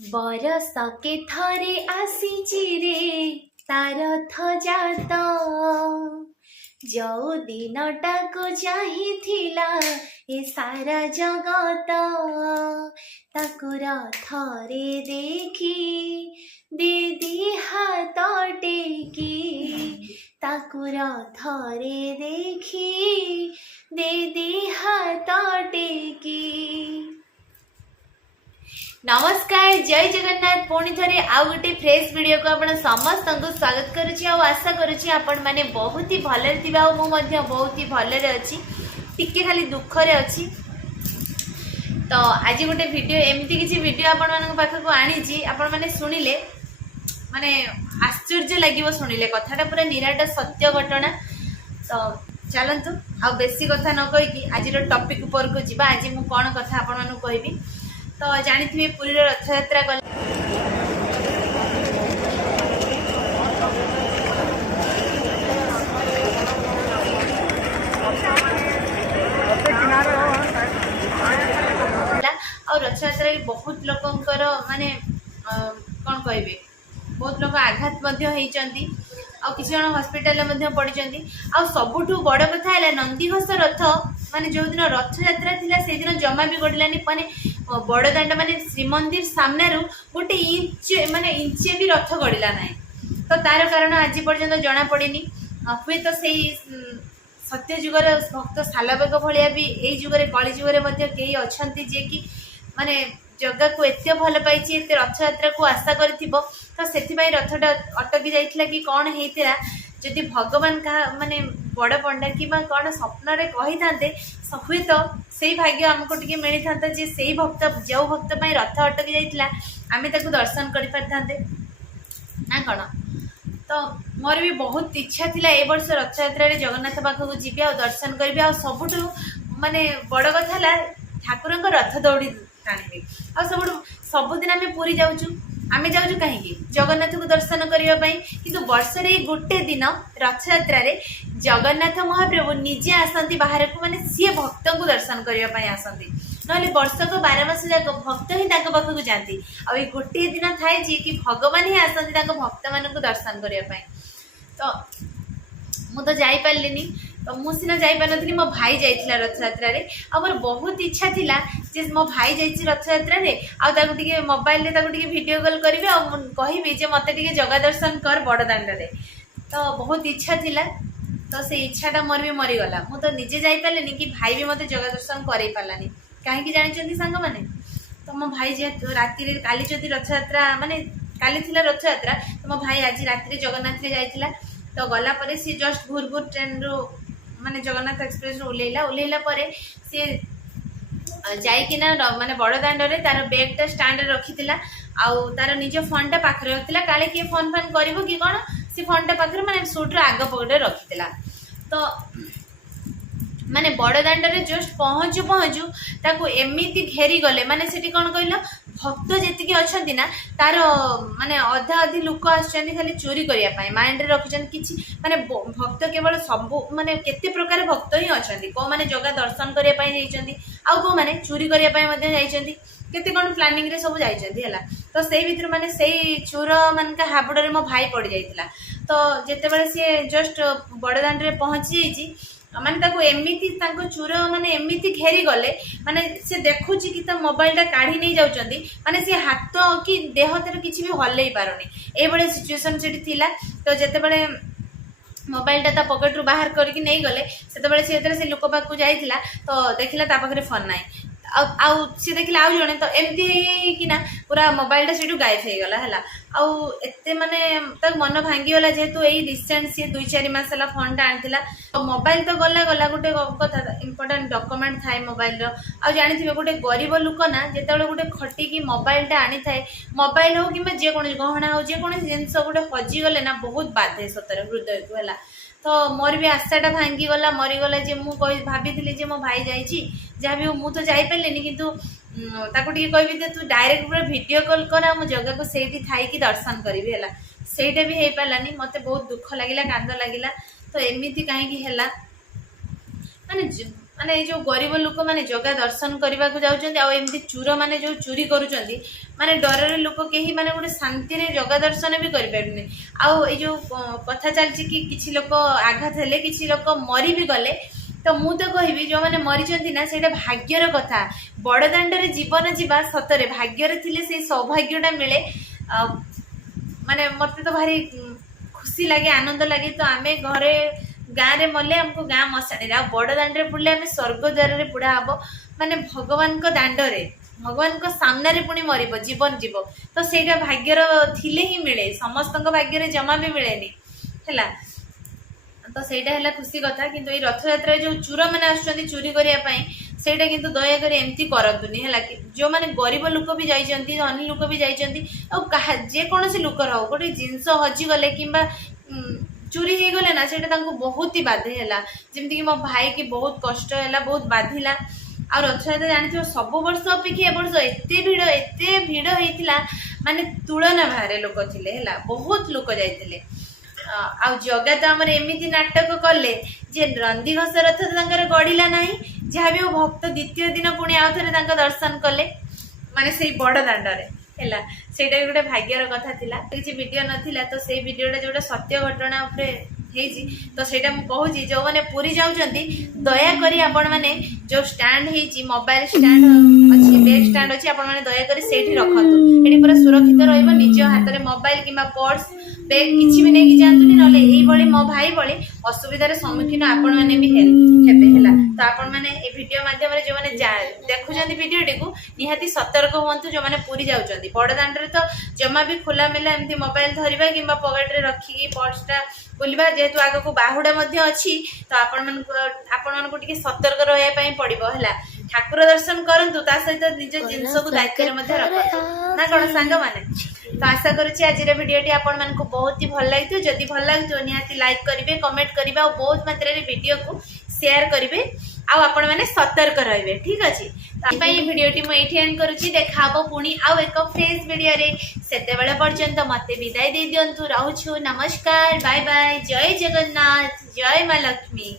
बरसके थरे आसीची रे तार जात जो दिनटाको चाहिथिला ए सारा जगत ताको रथरे देखी दीदी हाथ टेकी ताको रथरे देखी दीदी हाथ टेकी। नमस्कार जय जगन्नाथ पुणी थे आउ गोटे फ्रेश वीडियो को आपण समस्त को स्वागत करुच्ची आशा करुच्ची आपण मैंने बहुत ही भलरे थिबा मु मध्य बहुत ही भलरे अच्छी टिके खाली दुखरे अच्छी। तो आज गोटे वीडियो एमती किसी वीडियो आपण मान पाखक आनी आपण मैंने शुणिले माने आश्चर्य लगे शुणिले कथाटा पूरा निराट सत्य घटना। तो चलतु आ बेसी कथा न कहीकि आज टॉपिक ऊपर को जीवा। आज मु कौन कथा आपण मानू कहबी तो जानी पुरी रथयात्रा गला और रथयात्रा बहुत लोकंकर माने कौन कहबे बहुत लोक आघात होती आ किसी जन हॉस्पिटल पड़ती आ सबुठु बड़ कथा है नंदीघोष रथ माने जो दिन रथ यात्रा थिला से दिन जमा भी गड़लानी माने बड़ दांड माने श्रीमंदिर सामने गोटे इंच माने इंचे भी रथ गड़ला ना। तो तार कारण आज पर्यंत जना पड़ेनी हुए तो से सत्य जुगर भक्त सालबेग भाया भी यही जुगे कली जुगे कई अच्छा जे कि माने जगह को एत भल पाई एत रथ यात्रा को आशा कर तो से रथटा अटकी जाइथिला कि कौन होता जदि भगवान का माने बड़ पंडा कि कौन स्वप्न कही था हुए तो से भाग्य आमको टे मिली था जे से भक्त जो भक्त रथ अटकी जाइथिला आमे ताकू दर्शन कर पारि ना कौन। तो मोर भी बहुत इच्छा थिला ए वर्ष रथ यात्रा जगन्नाथ पाखक जीवी आ दर्शन करी आ सबुठु माने बड़ कथा ठाकुर रथ दौड़ी टाणी आ सबुदिन आम पूरी जाऊँ आम जाऊँ कहीं जगन्नाथ को दर्शन करने किंतु वर्षरे गोटे दिन रथ यात्रा जगन्नाथ महाप्रभु निजे आसती बाहर को माने सी भक्त को दर्शन करने आसती ना वर्षक 12 मास जाक भक्त ही पाखक जाती आ गोटे दिन थाए जी कि भगवान ही आसती भक्त मान को दर्शन करने। तो मुझे जापारे तो मुझे जापारी मो भाई जाइला रथ यात्रा मोर बहुत इच्छा थिला जे मो भाई जाइए रथ यात्रा आगे मोबाइल वीडियो कॉल करी कहबी जे मत जगह दर्शन कर बड़ दाण्ड। तो बहुत इच्छा थिला तो से इच्छाटा मोर भी मरीगला मु तो निजे जापारे कि भाई भी मत जगह दर्शन कर पारानी कहीं जानी सांग मैंने। तो मो भाई जेहेतु राति काली जदि रथ यात्रा माने काली थिला रथ यात्रा तो मो भाई आज राति जगन्नाथ जाइला तो गला परे सी जस्ट भूर ट्रेन रू माने जगन्नाथ एक्सप्रेस ओल्ला सी जाइकिना माने बड़ दाण्ड तार बैगटा स्टाण्ड रखी आउ तार निज फोनटा पाखे रखी काले किए फोन फान कर कि कौन सी फोनटा पाखे माने सुट्र आग पकड़े रखी। तो माने बड़ दाण्ड जस्ट पहुँचू पहुँचू ताको एमती घेरी गले माने सेठी कौन कहल भक्त जी अच्छा ना तार माने अधा अधी लोक आसुच्च खाली चोरी करने माइंड रखिछन किछि माने भक्त केवल सबू माने केते प्रकार भक्त ही अच्छा कौ मैंने जगह दर्शन करने आउ कौ मैंने चोरी करने केते कौन प्लानिंग रे सब जाइछन्ती है। तो से भीतर माने से चोर मान का हाबुड़े मो भाई पड़ जाइतिला। तो जेतेबेले सी जस्ट बड़ दाण्ड रे पहुँची जाइछि माने ताको एमिति ताको चोर माने एमिति घेरी गले माने से देखुची कि ता मोबाइलटा काढ़ी नहीं जाउचंदी माने से हाथ कि देह तर किछि भी हल्लै पारोनी ए बळे सिचुएशन सेठी थिला। तो जेतेबेले मोबाइलटा ता पॉकेट रु बाहर करके नहीं गले सेतेबेले से लोक पाखु जाइथिला तो देखिला ता पाखरे फोन नाही आउ सी देखिले आउ जणे तो एमती कि ना पूरा मोबाइलटा सेठू गायब हो गला है एते माने तक मन भांगीगला जेहेतु यही रिसेंट सी 2-4 मास है फोनटा आनी तो मोबाइल तो गला गला गोटे कथा इंपोर्टेंट डॉक्यूमेंट थाए मोबाइल आ जानी गोटे गरीब लोक ना जिते गोटे खटिकी मोबाइलटा आनी थाए मोबाइल हो कि जेकोसी गहना हो जेकोसी जिनस गोटे हजिगले ना बहुत बाधे सतरे हृदय को है। तो मोर भी आशाटा भांगीगला मरीगला जे मु भाभी जे मो भाई जाइए जहाँ भी मु तो जापारे कितु ताको कहबी जे तू डायरेक्ट पूरा वीडियो कॉल कर मो जगह को से थी दर्शन करी है ସେଇଟା ବି ହେଇପାରିଲାନି। ମତେ ବହୁତ ଦୁଃଖ ଲାଗିଲା, କାନ୍ଦ ଲାଗିଲା। ତ ଏମିତି କାହିଁକି ହେଲା, ମାନେ ମାନେ ଏଇ ଯୋଉ ଗରିବ ଲୋକମାନେ ଜଗା ଦର୍ଶନ କରିବାକୁ ଯାଉଛନ୍ତି ଆଉ ଏମିତି ଚୋର ମାନେ ଯୋଉ ଚୋରି କରୁଛନ୍ତି ମାନେ ଡରରେ ଲୋକ କେହି ମାନେ ଗୋଟେ ଶାନ୍ତିରେ ଜଗା ଦର୍ଶନ ବି କରିପାରୁନି। ଆଉ ଏଇ ଯୋଉ କଥା ଚାଲିଛି କି କିଛି ଲୋକ ଆଘାତ ହେଲେ କିଛି ଲୋକ ମରି ବି ଗଲେ, ତ ମୁଁ ତ କହିବି ଯୋଉମାନେ ମରିଛନ୍ତି ନା ସେଇଟା ଭାଗ୍ୟର କଥା। ବଡ଼ ଦାଣ୍ଡରେ ଜୀବନ ଯିବା ସତରେ ଭାଗ୍ୟରେ ଥିଲେ ସେଇ ସୌଭାଗ୍ୟଟା ମିଳେ। ମାନେ ମତେ ତ ଭାରି ଖୁସି ଲାଗେ, ଆନନ୍ଦ ଲାଗେ। ତ ଆମେ ଘରେ ଗାଁରେ ମଲେ ଆମକୁ ଗାଁ ମଶାଣିରେ, ଆଉ ବଡ଼ ଦାଣ୍ଡରେ ପୁଡ଼ିଲେ ଆମେ ସ୍ୱର୍ଗ ଦ୍ୱାରରେ ପୁଡ଼ା ହବ, ମାନେ ଭଗବାନଙ୍କ ଦାଣ୍ଡରେ ଭଗବାନଙ୍କ ସାମ୍ନାରେ ପୁଣି ମରିବ, ଜୀବନ ଯିବ। ତ ସେଇଟା ଭାଗ୍ୟର ଥିଲେ ହିଁ ମିଳେ, ସମସ୍ତଙ୍କ ଭାଗ୍ୟରେ ଜମା ବି ମିଳେନି ହେଲା। ତ ସେଇଟା ହେଲା ଖୁସି କଥା। କିନ୍ତୁ ଏଇ ରଥଯାତ୍ରାରେ ଯୋଉ ଚୋର ମାନେ ଆସୁଛନ୍ତି ଚୋରି କରିବା ପାଇଁ, ସେଇଟା କିନ୍ତୁ ଦୟାକରି ଏମିତି କରନ୍ତୁନି ହେଲା। ଯୋଉମାନେ ଗରିବ ଲୋକ ବି ଯାଇଛନ୍ତି, ଧନୀ ଲୋକ ବି ଯାଇଛନ୍ତି, ଆଉ କାହା ଯେକୌଣସି ଲୋକର ହଉ ଗୋଟେ ଜିନିଷ ହଜିଗଲେ କିମ୍ବା ଚୋରି ହେଇଗଲେ ନା ସେଇଟା ତାଙ୍କୁ ବହୁତ ହି ବାଧେ ହେଲା। ଯେମିତିକି ମୋ ଭାଇ କି ବହୁତ କଷ୍ଟ ହେଲା, ବହୁତ ବାଧିଲା। ଆଉ ରଥଯାତ୍ରା ଜାଣିଥିବ ସବୁ ବର୍ଷ ଅପେକ୍ଷା ଏ ବର୍ଷ ଏତେ ଭିଡ଼ ହେଇଥିଲା, ମାନେ ତୁଳନା ବାହାରେ ଲୋକ ଥିଲେ ହେଲା, ବହୁତ ଲୋକ ଯାଇଥିଲେ। ଆଉ ଜଗା ତ ଆମର ଏମିତି ନାଟକ କଲେ ଯେ ନନ୍ଦିଘୋଷ ରଥ ତାଙ୍କର ଗଡ଼ିଲା ନାହିଁ, ଯାହା ବି ହଉ ଭକ୍ତ ଦ୍ୱିତୀୟ ଦିନ ପୁଣି ଆଉ ଥରେ ତାଙ୍କ ଦର୍ଶନ କଲେ, ମାନେ ସେଇ ବଡ଼ ଦାଣ୍ଡରେ ହେଲା। ସେଇଟା ବି ଗୋଟେ ଭାଗ୍ୟର କଥା ଥିଲା। କିଛି ଭିଡ଼ିଓ ନଥିଲା, ତ ସେଇ ଭିଡ଼ିଓଟା ଯୋଉଟା ସତ୍ୟ ଘଟଣା ଉପରେ ହେଇଛି, ତ ସେଇଟା ମୁଁ କହୁଛି ଯୋଉମାନେ ପୁରୀ ଯାଉଛନ୍ତି ଦୟାକରି ଆପଣମାନେ ଯୋଉ ଷ୍ଟାଣ୍ଡ ହେଇଛି, ମୋବାଇଲ ଷ୍ଟାଣ୍ଡ ଅଛି, ବେଗ୍ ଷ୍ଟାଣ୍ଡ ଅଛି, ଆପଣମାନେ ଦୟାକରି ସେଇଠି ରଖନ୍ତୁ। ଏଠି ପୁରା ସୁରକ୍ଷିତ ରହିବ। ନିଜ ହାତରେ ମୋବାଇଲ କିମ୍ବା ପର୍ସ ବେଗ୍ କିଛି ବି ନେଇକି ଯାଆନ୍ତୁନି, ନହେଲେ ଏଇଭଳି ମୋ ଭାଇ ଭଳି ଅସୁବିଧାର ସମ୍ମୁଖୀନ ଆପଣମାନେ ବି ହେବେ ହେଲା। ତ ଆପଣମାନେ এই ଭିଡ଼ିଓ ମାଧ୍ୟମରେ ଯୋଉମାନେ ଦେଖୁଛନ୍ତି ଭିଡ଼ିଓଟିକୁ ନିହାତି ସତର୍କ ହୁଅନ୍ତୁ। ଯୋଉମାନେ ପୁରୀ ଯାଉଛନ୍ତି ବଡ଼ ଦାଣ୍ଡରେ ତ ଜମା ବି ଖୋଲାମେଲା ଏମିତି ମୋବାଇଲ ଧରିବା କିମ୍ବା ପକେଟରେ ରଖିକି ପର୍ସଟା ବୁଲିବା, ଯେହେତୁ ଆଗକୁ ବାହୁଡ଼ା ମଧ୍ୟ ଅଛି, ତ ଆପଣମାନଙ୍କୁ ଟିକେ ସତର୍କ ରହିବା ପାଇଁ ପଡ଼ିବ ହେଲା। ଠାକୁର ଦର୍ଶନ କରନ୍ତୁ, ତା ସହିତ ନିଜ ଜିନିଷକୁ ଦାୟିତ୍ୱରେ ମଧ୍ୟ ରଖନ୍ତୁ, ନା କ'ଣ ସାଙ୍ଗମାନେ? ତ ଆଶା କରୁଛି ଆଜିର ଭିଡ଼ିଓଟି ଆପଣମାନଙ୍କୁ ବହୁତ ହି ଭଲ ଲାଗିଥିବ। ଯଦି ଭଲ ଲାଗୁଥିବ ନିହାତି ଲାଇକ୍ କରିବେ, କମେଣ୍ଟ କରିବେ, ଆଉ ବହୁତ ମାତ୍ରାରେ ଭିଡ଼ିଓକୁ ସେୟାର କରିବେ, ଆଉ ଆପଣମାନେ ସତର୍କ ରହିବେ। ଠିକ୍ ଅଛି, ପାଇଁ এই ଭିଡ଼ିଓଟି ମୁଁ ଏଇଠି ଏଣ୍ଡ କରୁଛି। ଦେଖା ହବ ପୁଣି ଆଉ ଏକ ଫ୍ରେଶ୍ ଭିଡ଼ିଓରେ। ସେତେବେଳେ ପର୍ଯ୍ୟନ୍ତ ମତେ ବିଦାୟ ଦେଇ ଦିଅନ୍ତୁ। ରହୁଛୁ, ନମସ୍କାର, ବାଏ ବାଏ, ଜୟ ଜଗନ୍ନାଥ, ଜୟ ମା ଲକ୍ଷ୍ମୀ।